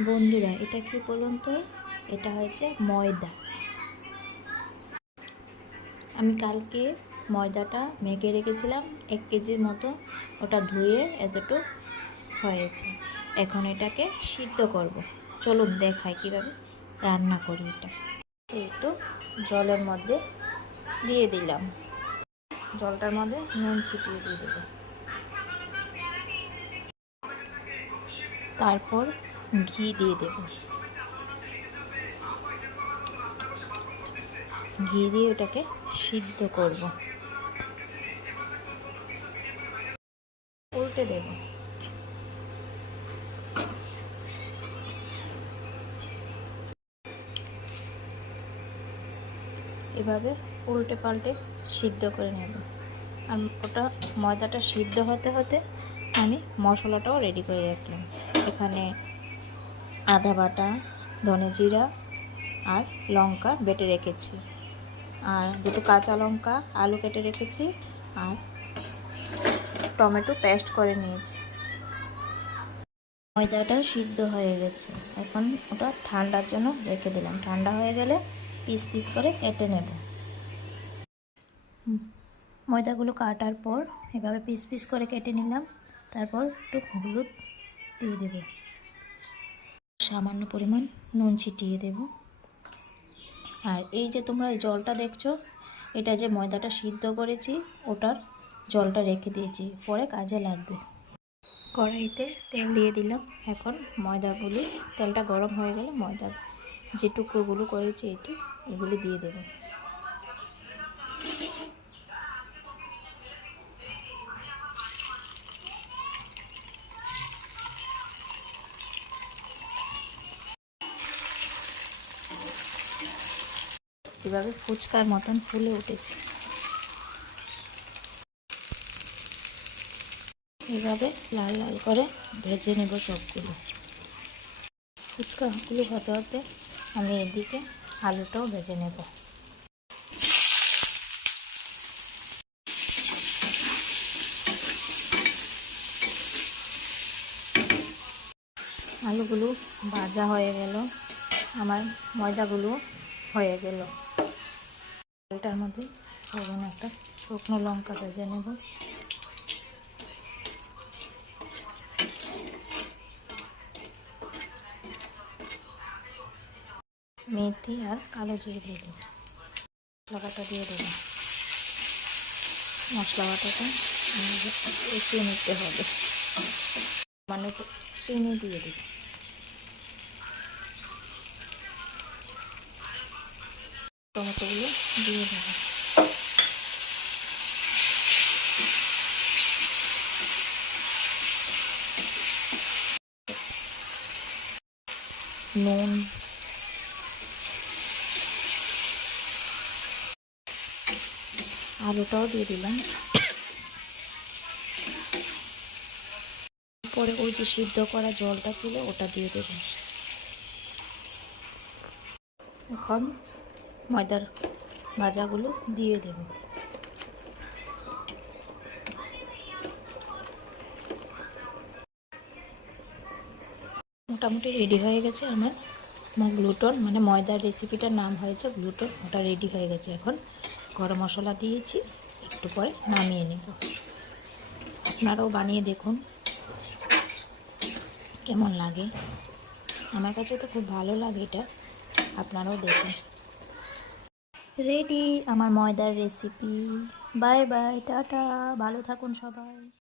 বন্ধুরা, এটা কি বলুন তো? এটা হয়েছে ময়দা। আমি কালকে ময়দাটা মেখে রেখেছিলাম, এক কেজির মতো। ওটা ধুয়ে এতটুকু হয়েছে। এখন এটাকে সিদ্ধ করব। চলুন দেখাই কীভাবে রান্না করি এটা। একটু জলের মধ্যে দিয়ে দিলাম। জলটার মধ্যে নুন ছিটিয়ে দিয়ে দেবো। তারপর ঘি দিয়ে দেব। ঘি দিয়ে ওটাকে সিদ্ধ করব। উল্টে দেব। এভাবে উল্টে পাল্টে সিদ্ধ করে নেব। আর ওটা ময়দাটা সিদ্ধ হতে হতে আমি মশলাটাও রেডি করে রাখলাম। এখানে আদা বাটা, ধনে জিরা আর লঙ্কা বেটে রেখেছি। আর দুটো কাঁচা লঙ্কা আলু কেটে রেখেছি আর টমেটো পেস্ট করে নিয়েছি। ময়দাটা সিদ্ধ হয়ে গেছে। এখন ওটা ঠান্ডার জন্য রেখে দিলাম। ঠান্ডা হয়ে গেলে পিস পিস করে কেটে নেব। ময়দাগুলো কাটার পর এভাবে পিস পিস করে কেটে নিলাম। তারপর একটু হলুদ দিয়ে দেব। সামান্য পরিমাণ নুন ছিটিয়ে দেব। আর এই যে তোমরা জলটা দেখছ, এটা যে ময়দাটা সিদ্ধ করেছি, ওটার জলটা রেখে দিয়েছি, পরে কাজে লাগবে। কড়াইতে তেল দিয়ে দিলাম। এখন ময়দাগুলি, তেলটা গরম হয়ে গেলে ময়দা যে টুকরোগুলো করেছি এটি, এগুলি দিয়ে দেবো। এভাবে ফুচকার মতন ফুলে উঠেছে। এভাবে লাল লাল করে ভেজে নেব সবগুলো। ফুচকাগুলো হতে হতে আমি এদিকে আলুটাও ভেজে নেব। আলুগুলো ভাজা হয়ে গেল। আমার ময়দাগুলো হয়ে গেল। এটার মধ্যে এখন একটা শুকনো লঙ্কা ভেজে নেব। মেথি আর কালো জিরে দিয়ে দেবো। মশলা বাটা দিয়ে দেবো। মশলা বাটাটা একটু নিতে হবে। মানে চিনি দিয়ে দিই টমেটোগুলো দিয়ে দেবো নুন আলুটাও দিয়ে দিলাম। পরে ওই যে সিদ্ধ করা জলটা ছিল, ওটা দিয়ে দেবেন এখন ময়দার ভাজাগুলো দিয়ে দেব। মোটামুটি রেডি হয়ে গেছে আমার। আমার গ্লুটন মানে ময়দার রেসিপিটার নাম হয়েছে গ্লুটন ওটা রেডি হয়ে গেছে এখন। গরম মশলা দিয়েছি, একটু পরে নামিয়ে নেব। আপনারাও বানিয়ে দেখুন, কেমন লাগে। আমার কাছে তো খুব ভালো লাগে এটা, আপনারাও দেখুন। রেডি আমার ময়দার রেসিপি বাই বাই টাটা ভালো থাকুন সবাই।